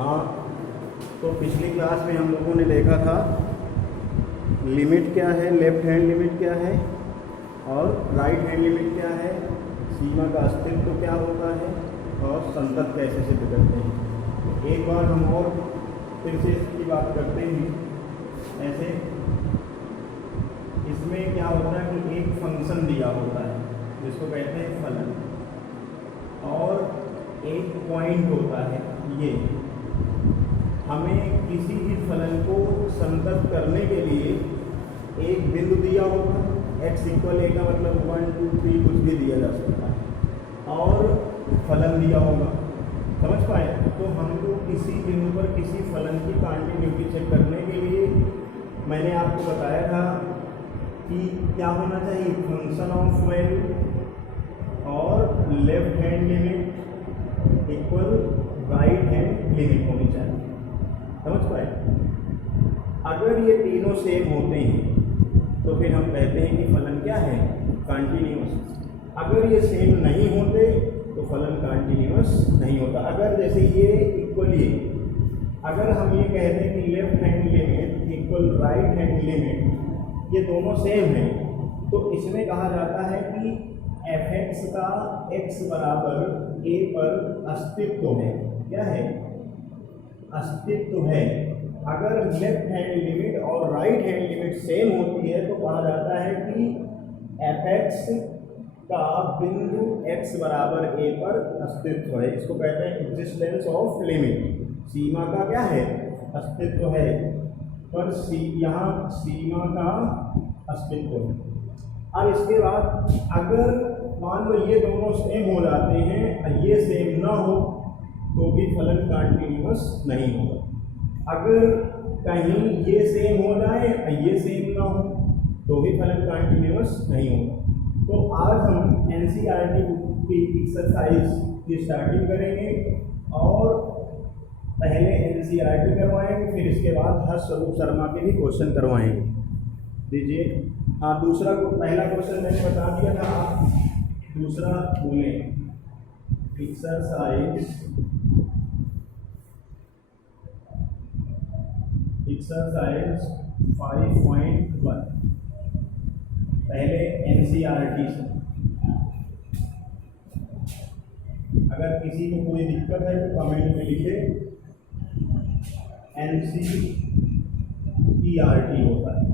हाँ, तो पिछली क्लास में हम लोगों ने देखा था लिमिट क्या है, लेफ्ट हैंड लिमिट क्या है और राइट हैंड लिमिट क्या है, सीमा का अस्तित्व क्या होता है और संतत कैसे सिद्ध करते हैं। तो एक बार हम और फिर से इसकी बात करते हैं। ऐसे इसमें क्या होता है कि एक फंक्शन दिया होता है जिसको कहते हैं फलन, और एक पॉइंट होता है। ये हमें किसी भी फलन को संतत करने के लिए एक बिंदु दिया होगा, x इक्वल a का मतलब 1 2 3 कुछ भी दिया जा सकता है, और फलन दिया होगा। समझ पाए? तो हमको किसी बिंदु पर किसी फलन की कॉन्टिन्यूटी चेक करने के लिए मैंने आपको बताया था कि क्या होना चाहिए, फंक्शन ऑफ वैल्यू और left hand limit equal right hand limit होनी चाहिए। समझ पाए? अगर ये तीनों सेम होते हैं तो फिर हम कहते हैं कि फलन क्या है, कॉन्टिन्यूअस। अगर ये सेम नहीं होते तो फलन कॉन्टिन्यूअस नहीं होता। अगर जैसे ये इक्वल ये, अगर हम ये कहते हैं कि left hand limit equal right hand limit, ये दोनों सेम हैं, तो इसमें कहा जाता है कि f(x) का x बराबर a पर अस्तित्व है। क्या है? अस्तित्व है। अगर लेफ्ट हैंड लिमिट और राइट हैंड लिमिट सेम होती है तो कहा जाता है कि f(x) का बिंदु x बराबर a पर अस्तित्व है। इसको कहते हैं एग्जिस्टेंस ऑफ लिमिट। सीमा का क्या है? अस्तित्व है। पर यहाँ सीमा का अस्तित्व है। अब इसके बाद अगर मान लो ये दोनों सेम हो जाते हैं, ये सेम ना हो तो भी फलन कॉन्टिन्यूअस नहीं होगा। अगर कहीं ये सेम हो जाए ये सेम ना हो तो भी फलन कॉन्टिन्यूअस नहीं होगा। तो आज हम NCERT बुक की एक्सरसाइज की स्टार्टिंग करेंगे और पहले NCERT करवाएंगे, फिर इसके बाद हर्ष स्वरूप शर्मा के भी क्वेश्चन करवाएंगे। दीजिए। हाँ, दूसरा पहला क्वेश्चन मैंने बता दिया था, आप दूसरा बोलें। एक्सरसाइज 5.1 पहले NCERT से। अगर किसी को कोई दिक्कत है तो कमेंट में लिखे। NCERT होता है।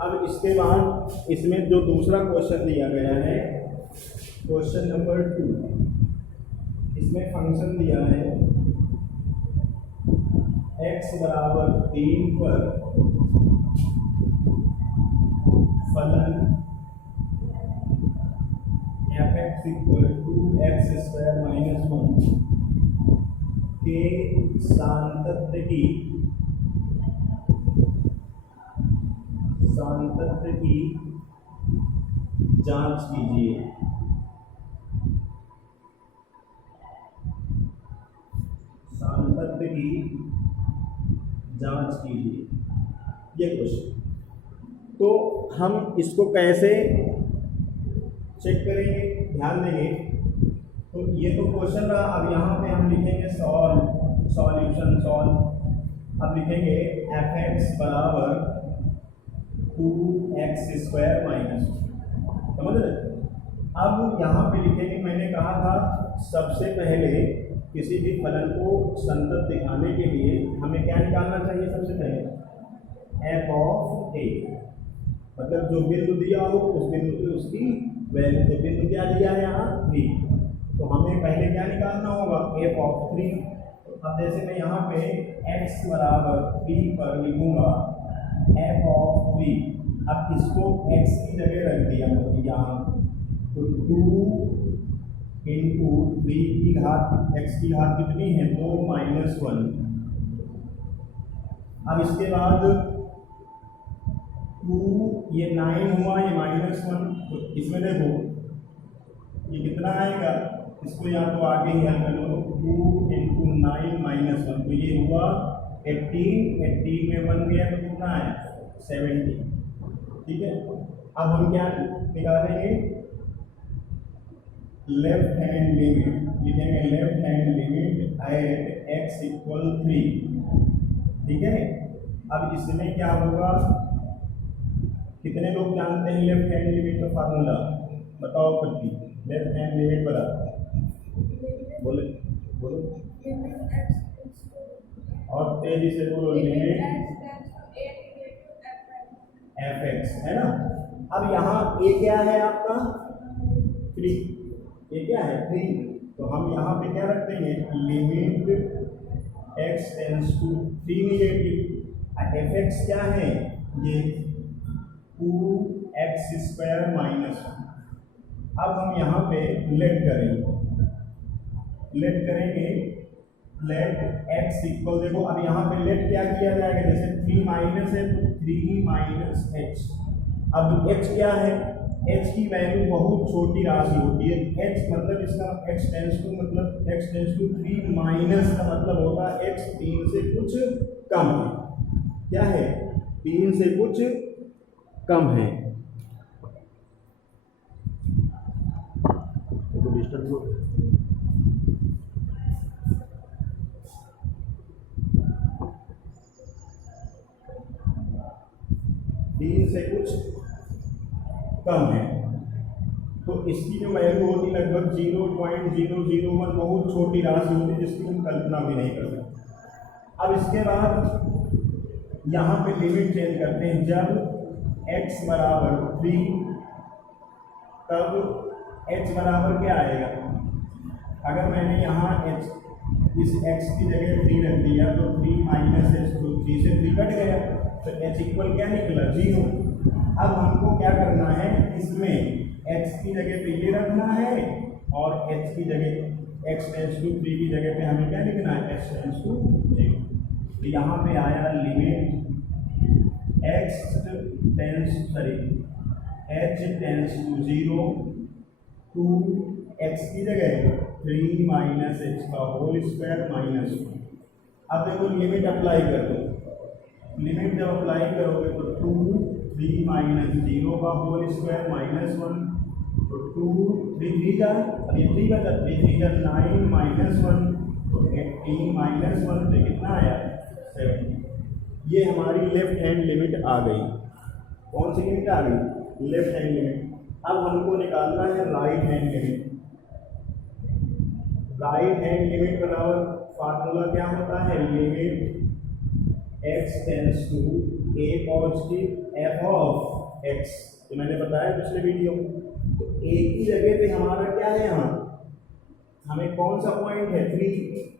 अब इसके बाद इसमें जो दूसरा क्वेश्चन दिया गया है, क्वेश्चन नंबर 2, इसमें फंक्शन दिया है x बराबर 3 पर फलन f(x) equal to x² minus 1 के सान्तत्य की जांच कीजिए। सान्तत्य की जांच कीजिए, ये क्वेश्चन। तो हम इसको कैसे चेक करेंगे, ध्यान देंगे। तो ये तो क्वेश्चन रहा। अब यहाँ पे हम लिखेंगे सॉल्यूशन। अब लिखेंगे f(x) बराबर 2x² माइनस। समझ रहे? अब यहाँ पे लिखेंगे, मैंने कहा था सबसे पहले किसी भी फलन को संतत दिखाने के लिए हमें क्या निकालना चाहिए? सबसे पहले f(a), मतलब जो बिंदु दिया हो उस बिंदु पे उसकी वैल्यू। तो बिंदु क्या दिया है यहाँ? 3। तो हमें पहले क्या निकालना होगा? f(3). अब जैसे मैं यहाँ पे x बराबर 3 पर लिखूंगा f(3). अब इसको x की जगह रख दिया यहाँ, तो 2 इंटू 3 की घात, x की घात कितनी है? 2 माइनस 1। अब इसके बाद 2, ये 9 हुआ, ये माइनस 1। तो इसमें देखो ये कितना आएगा, इसको या तो आगे ही हल कर लो। 2 इंटू 9 माइनस 1, तो ये हुआ 18। 18 में 1 गया तो कितना है? 70। ठीक है। अब हम क्या निकालेंगे? लेफ्ट हैंड लिमिट लिखेंगे। Left hand limit at x equal 3, ठीक है। अब इसमें क्या होगा, कितने लोग जानते हैं लेफ्ट हैंड लिमिट का फार्मूला, बताओ पति, लेफ्ट हैंड लिमिट बता, बोले बोलो और तेजी से बोलो, लिमिट एफ एक्स, है ना। अब यहाँ ए क्या है आपका 3, ये क्या है 3, तो हम यहाँ पे क्या रख देंगे, limit x tends to 3 negative, f x क्या है ये 2x² माइनस। अब हम यहाँ पे लेट करेंगे लेट x इक्वल, देखो अब यहाँ पे लेट क्या किया जाएगा, जैसे 3 माइनस है तो 3 माइनस h। अब h क्या है, h की वैल्यू बहुत छोटी राशि होती है, h मतलब इसका x टेंस टू मतलब x टेंस टू 3 माइनस का मतलब होगा x 3 से कुछ कम है, क्या है 3 से कुछ कम है। तो डिस्टर्ब हो 3 से कुछ कम है, तो इसकी जो वैल्यू होती लगभग 0.001, बहुत छोटी राशि होती है जिसकी हम कल्पना भी नहीं कर सकते। अब इसके बाद यहाँ पे लिमिट चेंज करते हैं, जब x बराबर 3 तब h बराबर क्या आएगा, अगर मैंने यहाँ h इस x की जगह 3 रख दिया तो 3 माइनस h, तो 3 से 3 कट गया तो h इक्वल क्या निकला 0। अब हमको क्या करना है, इसमें x की जगह पे ये रखना है और h की जगह x टेंस टू 3 की जगह पे हमें क्या लिखना है x टेंस टू 0। तो यहाँ पे आया limit h tends to 0 to x की जगह 3 माइनस h का होल स्क्वायर माइनस 1। अब देखो लिमिट अप्लाई कर दो, लिमिट जब अप्लाई करोगे तो 2 3 माइनस 0 का होल स्क्वायर माइनस 1, तो 2 3 3 का, अब ये 3 बचा 3 3 का 9 माइनस 1, तो 18 माइनस 1 तो कितना आया 7। ये हमारी लेफ्ट हैंड लिमिट आ गई। कौन सी लिमिट आ गई, लेफ्ट हैंड लिमिट। अब हमको निकालना है right hand limit. Right hand limit बराबर फार्मूला क्या होता है, limit x tends to a positive f of x, तो मैंने बताया पिछले वीडियो। तो a की जगह पे हमारा क्या है, यहाँ हमें कौन सा पॉइंट है 3,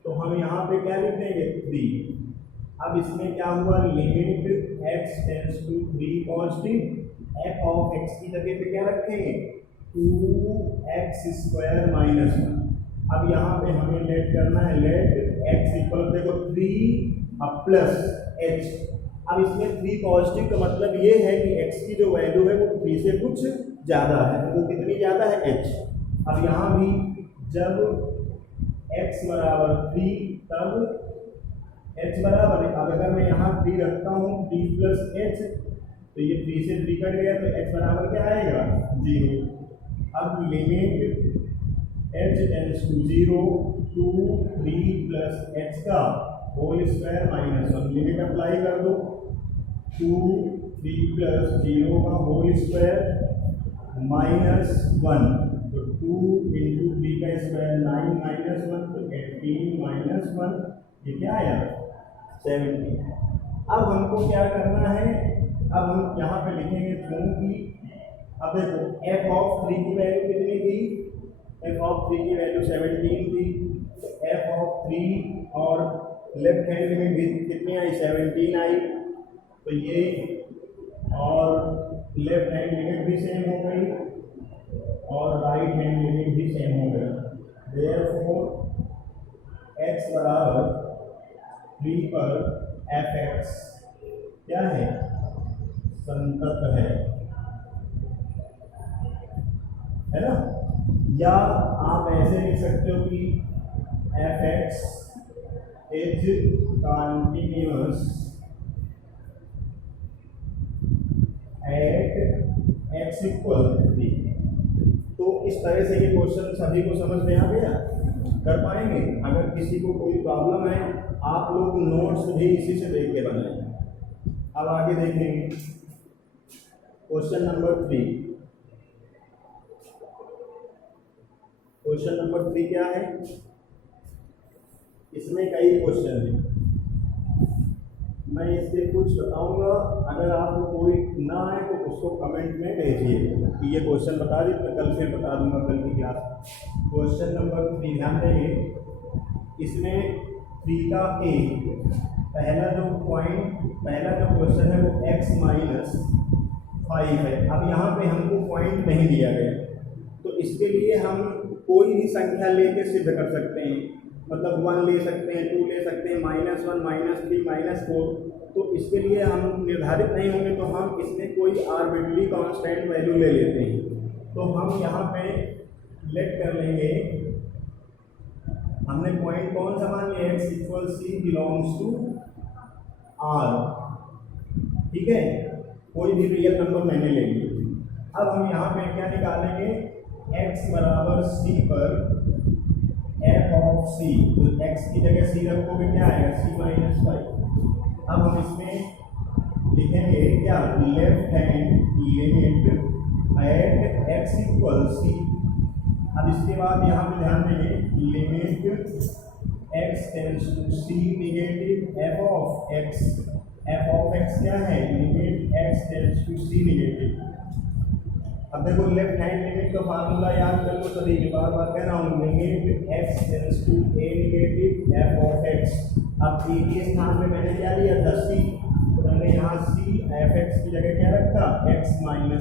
तो हम यहाँ पे क्या लिख देंगे 3। अब इसमें क्या हुआ, limit x tends to 3 positive f of x की जगह पे क्या रखेंगे 2x² माइनस 1। अब यहाँ पे हमें लेट करना है, लेट x इक्वल, देखो 3 प्लस h। अब इसमें 3 पॉजिटिव का मतलब ये है कि x की जो वैल्यू है वो 3 से कुछ ज़्यादा है, वो कितनी ज़्यादा है h। अब यहाँ भी जब x बराबर 3 तब h बराबर, अब अगर मैं यहाँ 3 रखता हूँ 3 प्लस h, तो ये 3 से 3 कट गया तो h बराबर क्या आएगा 0। अब limit h tends to 0 to 3 plus h का whole square minus 1, limit apply कर दो 2 3 प्लस 0 का होल स्क्वायर माइनस 1, तो 2 इंटू 3 का स्क्वायर 9 माइनस 1, तो 18 माइनस 1, ये क्या आया 17। अब हमको क्या करना है, अब हम यहाँ पे लिखेंगे क्योंकि अब देखो f ऑफ 3 की वैल्यू कितनी थी, f ऑफ 3 की वैल्यू 17 थी, तो f ऑफ 3 और लेफ्ट हैंड लिमिट भी कितनी आई 17 आई, तो ये और लेफ्ट हैंड लिमिट भी सेम हो गई और राइट हैंड लिमिट भी सेम हो गई। देयरफॉर x बराबर 3 पर f(x) क्या है, संतत है ना। या आप ऐसे लिख सकते हो कि f(x) is continuous eight x equal 3। तो इस तरह से ये क्वेश्चन सभी को समझ में आ गया। कर पाएंगे। अगर किसी को कोई प्रॉब्लम है आप लोग नोट्स भी इसी से देख के बनाएं। अब आगे देखेंगे क्वेश्चन नंबर 3। क्वेश्चन नंबर 3 क्या है? इसमें कई क्वेश्चन हैं, मैं इससे कुछ बताऊंगा। अगर आपको कोई ना आए तो उसको कमेंट में भेजिए कि ये क्वेश्चन बता दी, मैं कल फिर बता दूंगा कल की क्लास। क्वेश्चन नंबर 3 ध्यान देंगे। इसमें 3 का ए पहला जो क्वेश्चन है वो x-5 है। अब यहाँ पे हमको पॉइंट नहीं दिया गया, तो इसके लिए हम कोई भी संख्या लेके सिद्ध कर सकते हैं। मतलब 1 ले सकते हैं, 2 ले सकते हैं, -1, -3, -4। तो इसके लिए हम निर्धारित नहीं होंगे तो हम इसमें कोई आर्बिट्ररी कांस्टेंट वैल्यू ले लेते हैं। तो हम यहाँ पे लेट कर लेंगे, हमने पॉइंट कौन सा मान लिया? x = c belongs to r। ठीक है, कोई भी रियल नंबर मैंने ले लिया। अब हम यहाँ पे क्या निकालेंगे? x = c पर f ऑफ c, तो x की जगह c रखोगे क्या आएगा? c - 5। अब हम इसमें लिखेंगे क्या? Left hand limit at x = c। अब इसके बाद यहाँ पे ध्यान देंगे limit x tends to c negative f of x क्या है? Limit x tends to c negative. अब देखो लेफ्ट हैंड लिमिट का फार्मूला याद कर लो सभी, बार बार कह रहा हूँ। Limit x tends to a negative f of x। अब a के स्थान पे मैंने क्या लिया था? c, तो मैंने यहाँ c f(x) की जगह क्या रखा? x - 5।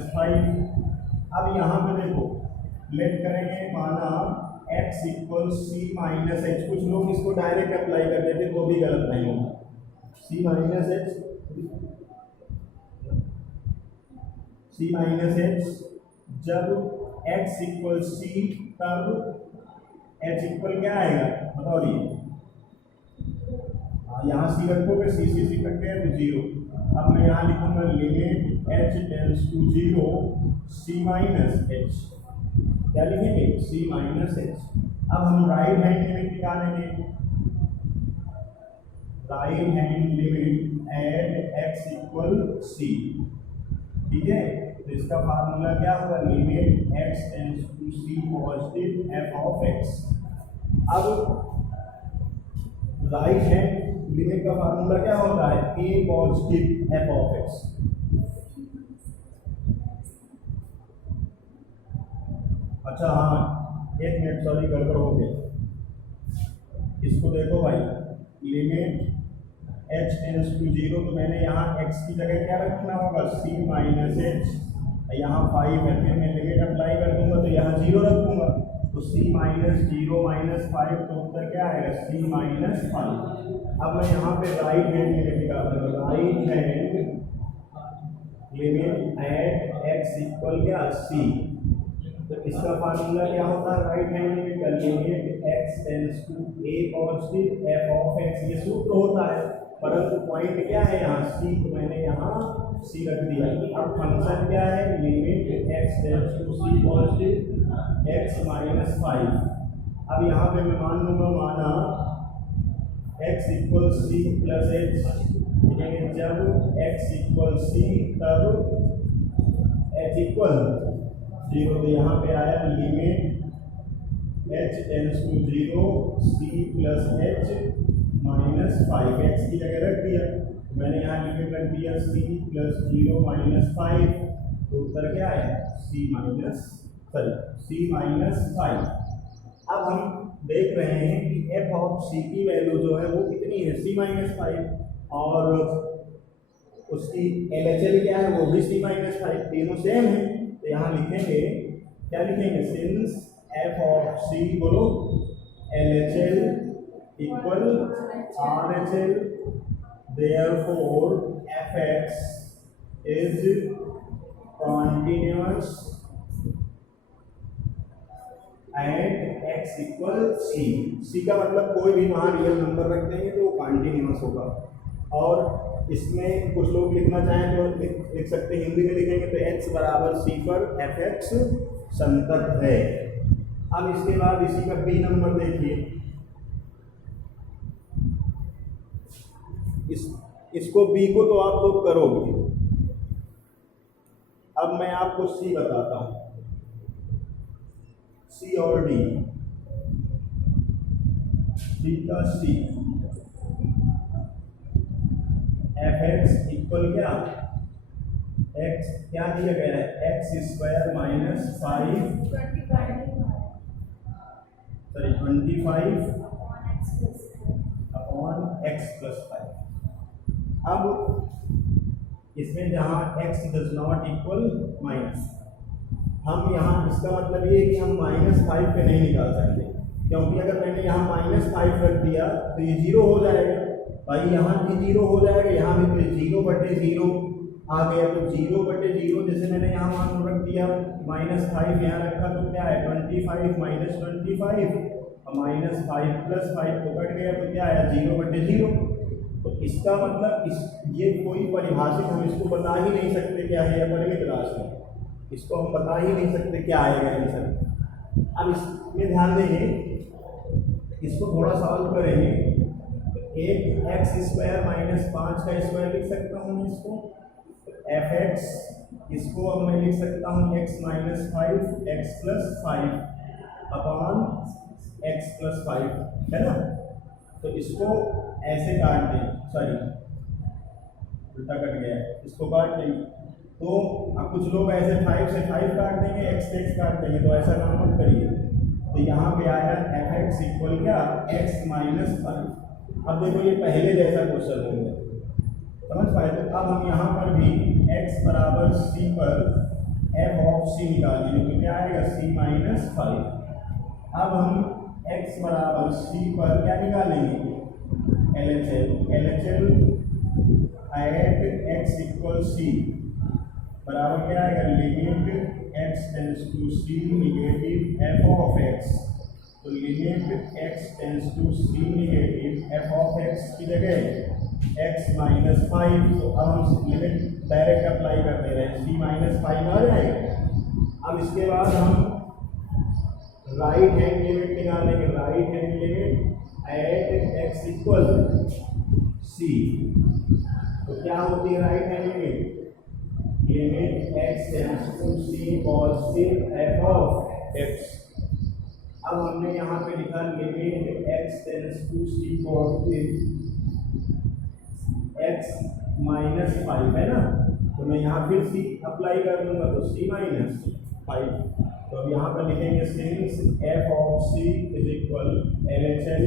अब यहाँ पे देखो लेट करेंगे, माना x = c - h। कुछ लोग इसको डायरेक्ट अप्लाई कर देते तो भी गलत नहीं होगा। c - h जब x = c तब h = क्या आएगा? बताओ जी। यहाँ c रखोगे, c कट गया तो 0। अब मैं यहाँ लिखूंगा limit h tends to 0 c - h। क्या लिखेंगे? c - h। अब हम राइट हैंड लिमिट निकालेंगे। Right hand limit at x = c। ठीक है, तो इसका फार्मूला क्या होगा? Limit x tends to c positive f of x। अब राइट हैंड लिमिट का फार्मूला क्या होता है? a positive f of x। अच्छा हाँ, एक मिनट, सॉरी गड़बड़ हो गया। इसको देखो भाई, लिमिट h टेंड्स टू 0, तो मैंने यहाँ x की जगह क्या रखना होगा? c - h। यहाँ 5 है, फिर मैं लिमिट अप्लाई कर दूंगा तो यहाँ 0 रखूंगा, तो c - 0 - 5, तो उत्तर क्या आएगा? c - 5। अब मैं यहाँ पे राइट हैंड लिमिट निकालूंगा। Right hand limit at x = क्या? c। तो इसका फार्मूला क्या होता है? राइट हैंड लिमिट का limit x tends to a positive f of x। ये सूत्र होता है, परंतु पॉइंट क्या है यहाँ? c, तो मैंने यहाँ c रख दिया। अब फंक्शन क्या है? Limit x tends to c positive x - 5। अब यहाँ पे मैं मान लूंगा, माना x = c + h। जब x = c तब h = 0, तो यहाँ पे आया limit h tends to 0 c + h - 5। x की जगह रख दिया, मैंने यहाँ लिमिट रख दिया c + 0 - 5, तो उत्तर क्या आया? c - 5। अब हम देख रहे हैं कि f ऑफ c की वैल्यू जो है वो कितनी है? c - 5, और उसकी LHL क्या है? वो भी c - 5, तीनों सेम है। तो यहाँ लिखेंगे, क्या लिखेंगे? सिंस f ऑफ c, बोलो, LHL = RHL, therefore fx is continuous at x = c। c का मतलब कोई भी वहाँ रियल नंबर रख देंगे तो वो कॉन्टिन्यूअस होगा। और इसमें कुछ लोग लिखना चाहें तो लिख सकते हैं, हिंदी में लिखेंगे तो x = c पर fx संतत है। अब इसके बाद इसी का बी नंबर देखिए, इसको बी को तो आप लोग करोगे। अब मैं आपको सी बताता हूं, सी और डी, डी का सी, एफ एक्स इक्वल क्या, एक्स क्या दिया गया है, x square minus 5 sorry 25 upon x plus 5। अब इसमें जहां x does not equal minus, हम यहाँ इसका मतलब ये है कि हम -5 पे नहीं निकाल सकते, क्योंकि अगर मैंने यहाँ -5 रख दिया तो ये 0 हो जाएगा भाई, यहाँ भी 0 हो जाएगा, यहाँ भी 0/0 आ गया, तो 0/0 जैसे मैंने यहाँ मान रख दिया, -5 यहाँ रखा तो क्या है 25 -25 और -5 + 5 तो कट गया, तो क्या है 0/0। तो इसका मतलब ये कोई परिभाषित हम इसको बता ही नहीं सकते क्या है, अपरिमित राशि, इसको हम बता ही नहीं सकते क्या आएगा आंसर। अब इसमें ध्यान देंगे, इसको थोड़ा सॉल्व करेंगे, एक एक्स स्क्वायर माइनस 5 का स्क्वायर लिख सकता हूँ इसको, एफ एक्स, इसको अब मैं लिख सकता हूँ x minus 5 x plus 5 upon x plus 5, है ना। तो इसको ऐसे काट दें, सॉरी उल्टा कट गया, इसको काट देंगे, तो अब कुछ लोग ऐसे 5 से 5 काट देंगे, एक्स से एक्स काट देंगे, तो ऐसा काम मत करिए। तो यहाँ पे आया एफ एक्स इक्वल क्या, एक्स माइनस 5। अब देखो ये पहले जैसा क्वेश्चन हो गया, समझ पाए। तो अब हम यहाँ पर भी x बराबर c पर f ऑफ c निकालेंगे, तो क्या आएगा c माइनस 5। अब हम x बराबर c पर क्या निकालेंगे, LHL at x equal c बराबर क्या आएगा, limit x tends to c negative f of x। तो limit x tends to c negative f of x की जगह x माइनस 5, तो अब हम लिमिट डायरेक्ट अप्लाई करते रहे, c माइनस 5 आ जाएगा। अब इसके बाद हम राइट हैंड लिमिट निकालेंगे, right hand limit at x equal c, तो क्या होती है right hand limit, limit x tends to c positive f of x। अब हमने यहाँ पे लिखा limit x tends to c positive x minus 5, है ना। तो मैं यहाँ फिर c अप्लाई कर दूंगा, तो c माइनस 5। तो अब यहाँ पर लिखेंगे since f of c is equal LHL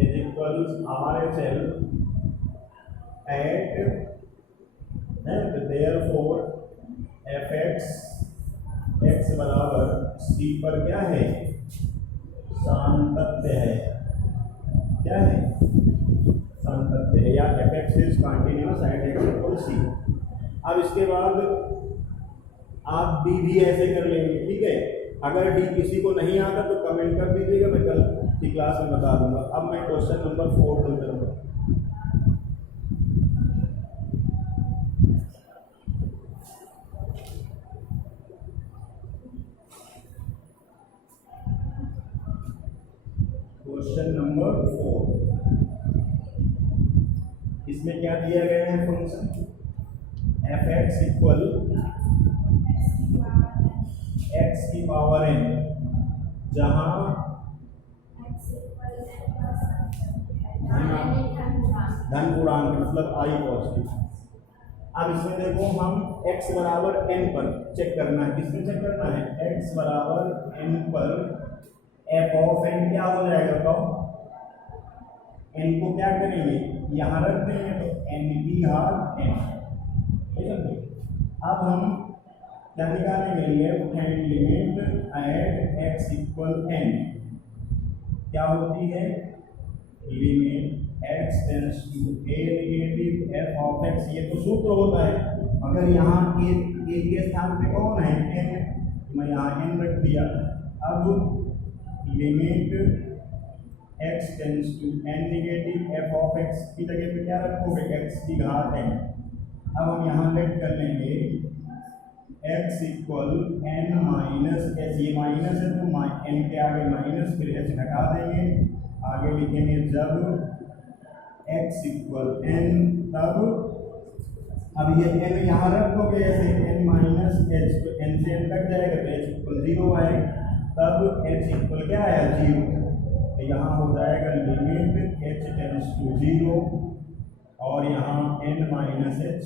is equal RHL at, तो देयरफॉर f x बराबर c पर क्या है, सान्तत्य है, क्या है, सान्तत्य है, या f x is continuous at x equal c. अब इसके बाद आप डी भी ऐसे कर लेंगे, ठीक है। अगर डी किसी को नहीं आता तो कमेंट कर दीजिएगा, मैं कल की क्लास में बता दूंगा। अब मैं क्वेश्चन नंबर 4 हल करूँगा। क्वेश्चन नंबर 4, इसमें क्या दिया गया है, function F x equal x की पावर n, जहां धन पूर्णांक मतलब i पॉजिटिव। अब इसमें देखो हम x बराबर n पर चेक करना है, किसमें चेक करना है, x बराबर n पर f ऑफ n क्या हो जाएगा, बताओ, n को क्या करेंगे, यहाँ रख देंगे, तो n की घात n, ठीक है। अब हम क्या निकालेंगे, left hand limit at x equal n, क्या होती है, limit x tends to a negative f of x, ये तो सूत्र होता है। अगर यहाँ a के स्थान पे कौन है, n, मैं यहाँ n रख दिया। अब limit x tends to n negative f of x की जगह पे क्या रखोगे, x की घात n। अब हम यहाँ लेट कर लेंगे x equal n minus h, ये माइनस है तो एन के आगे माइनस, फिर एच हटा देंगे, आगे लिखेंगे जब x इक्वल एन, तब अब ये एन यहाँ रख दोगे ऐसे एन माइनस एच, तो एन से एन कट जाएगा तो एच इक्वल 0 आएगा, तब एच इक्वल क्या आया 0, तो यहाँ हो जाएगा लिमिट एच टेंड्स टू 0 और यहाँ एन माइनस एच,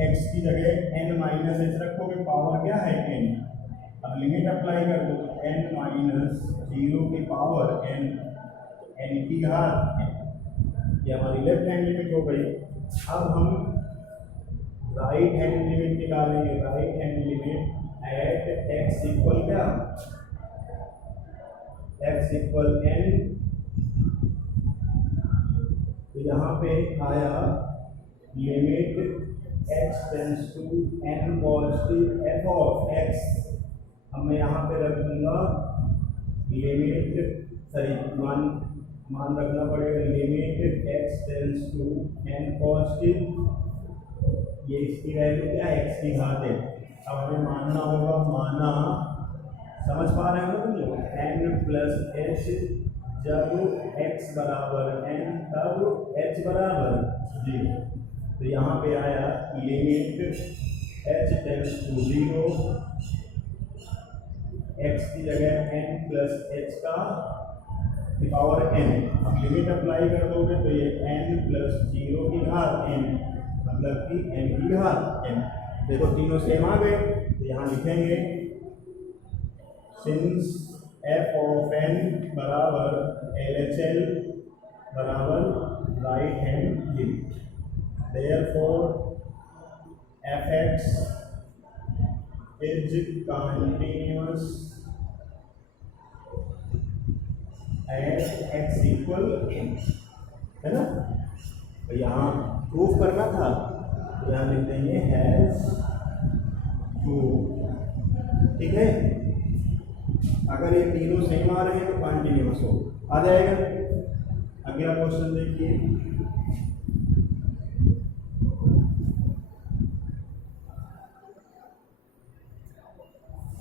एक्स की जगह एन माइनस एच रखोगे, पावर क्या है एन, अब लिमिट अप्लाई कर दो तो एन माइनस 0 की पावर एन, एन की घात एन, ये हमारी लेफ्ट हैंड लिमिट हो गई। अब हम राइट हैंड लिमिट निकालेंगे, right hand limit at x equal क्या, एक्स इक्वल एन, तो यहाँ पे आया limit x tends to n positive f of x, अब मैं यहाँ पे रख दूंगा लिमिट, सॉरी मान रखना पड़ेगा limit x tends to n positive, ये इसकी वैल्यू क्या है एक्स की घात है, अब हमें मानना होगा, माना समझ पा रहे हो तुम लोग, एन प्लस एच, जब एक्स बराबर एन तब एच बराबर 0, तो यहाँ पे आया limit h tends to 0, x की जगह एन प्लस एच का पावर एन, अब लिमिट अप्लाई कर दोगे तो ये एन प्लस 0 की घात एन, मतलब कि एन की घात एन, देखो तीनों सेम आ गए, तो यहाँ लिखेंगे सिंस एफ ऑफ एन बराबर LHL बराबर right hand limit, therefore f x is continuous at x equal n, है ना, तो यहाँ प्रूफ करना था, तो यहाँ लिख देंगे हैज प्रूफ, ठीक है, अगर ये तीनों सेम आ रहे हैं तो कंटिन्यूअस हो आ जाएगा। अगला क्वेश्चन देखिए,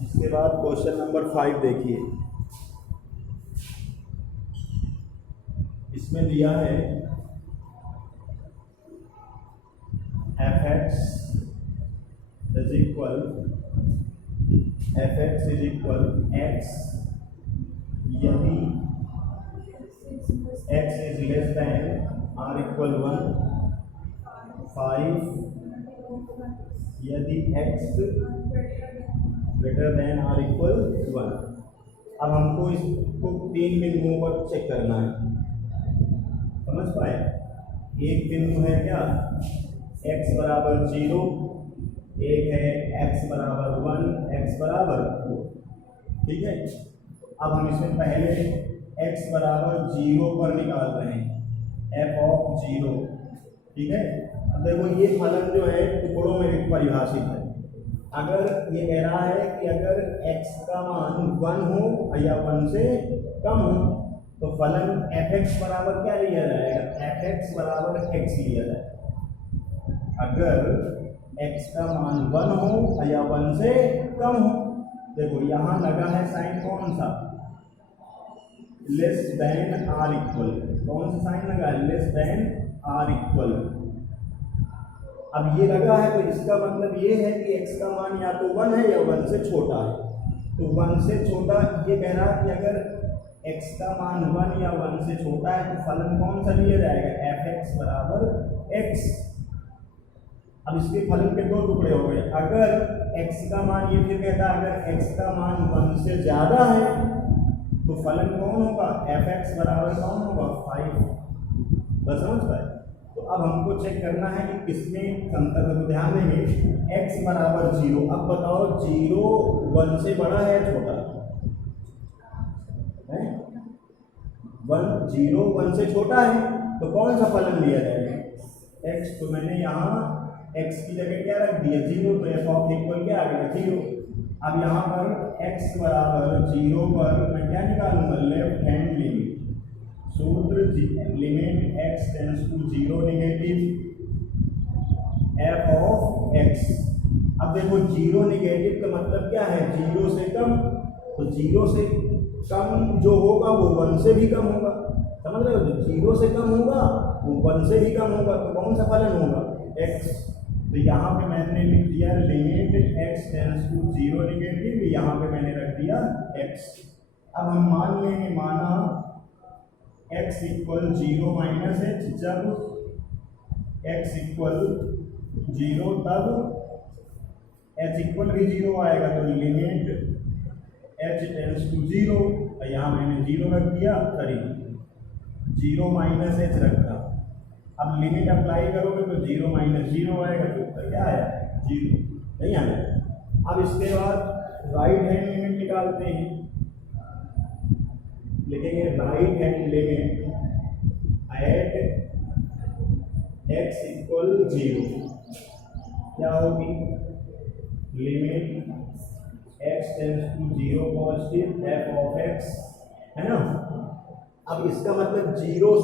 इसके बाद क्वेश्चन नंबर 5 देखिए, इसमें दिया है f x is equal x यदि x is less than or equal 1, 5 यदि x greater than or equal 1। अब हमको इसको 3 बिंदुओं पर चेक करना है, समझ पाए, एक बिंदु है क्या x बराबर 0, एक है x बराबर 1, x बराबर 4, ठीक है। अब हम इसमें पहले x बराबर 0 पर निकाल रहे हैं, f ऑफ 0, ठीक है। अब देखो ये फलन जो है टुकड़ों में परिभाषित है, अगर ये कह रहा है कि अगर x का मान 1 हो या 1 से कम हो तो फलन f(x) बराबर क्या लिया जाएगा, f(x) बराबर x लिया जाएगा। अगर x का मान 1 हो या 1 से कम हो, देखो यहाँ लगा है साइन कौन सा, लेस देन आर इक्वल, कौन सा साइन लगा है, लेस देन आर इक्वल। अब ये लगा है तो इसका मतलब ये है कि x का मान या तो 1 है या 1 से छोटा है, तो 1 से छोटा, ये कह रहा है कि अगर x का मान 1 या 1 से छोटा है तो फलन कौन सा लिया जाएगा, f(x) बराबर x। अब इसके फलन के 2 टुकड़े हो गए, अगर x का मान, ये फिर कहता है अगर x का मान 1 से ज़्यादा है तो फलन कौन होगा, f(x) बराबर कौन होगा 5, बस समझ पाए। तो अब हमको चेक करना है कि किसमें अंतर है, तो ध्यान देंगे x बराबर 0, अब बताओ 0 1 से बड़ा है छोटा है, 0 1 से छोटा है तो कौन सा फलन लिया जाएगा x, तो मैंने यहाँ x की जगह क्या रख दिया 0, तो f ऑफ इक्वल क्या आ गया 0। अब यहाँ पर x बराबर 0 पर मैं क्या निकालूंगा, लेफ्ट हैंड लिमिट, सूत्र limit x tends to 0 negative f of x। अब अब देखो जीरो निगेटिव का मतलब क्या है, जीरो से कम, तो जीरो से कम जो होगा वो 1 से भी कम होगा, समझ रहे हो, जो जीरो से कम होगा वो 1 से भी कम होगा, तो कौन सा फलन होगा, x। तो यहाँ पे मैंने लिख दिया limit x tends to zero negative, यहाँ पे मैंने रख दिया x। अब हम मान लेंगे, माना x equal zero minus h, जब x इक्वल जीरो तब h इक्वल भी जीरो आएगा, तो limit h tends to zero, यहाँ मैंने जीरो रख दिया, सॉरी जीरो माइनस एच रखा। अब लिमिट अप्लाई करोगे तो जीरो माइनस जीरो आएगा, तो उत्तर क्या आया, जीरो, नहीं आया। अब इसके बाद राइट हैंड लिमिट निकालते हैं, लिखेंगे right hand limit at x equal zero, क्या होगी, limit x tends to zero positive f of x, है ना। अब इसका मतलब जीरो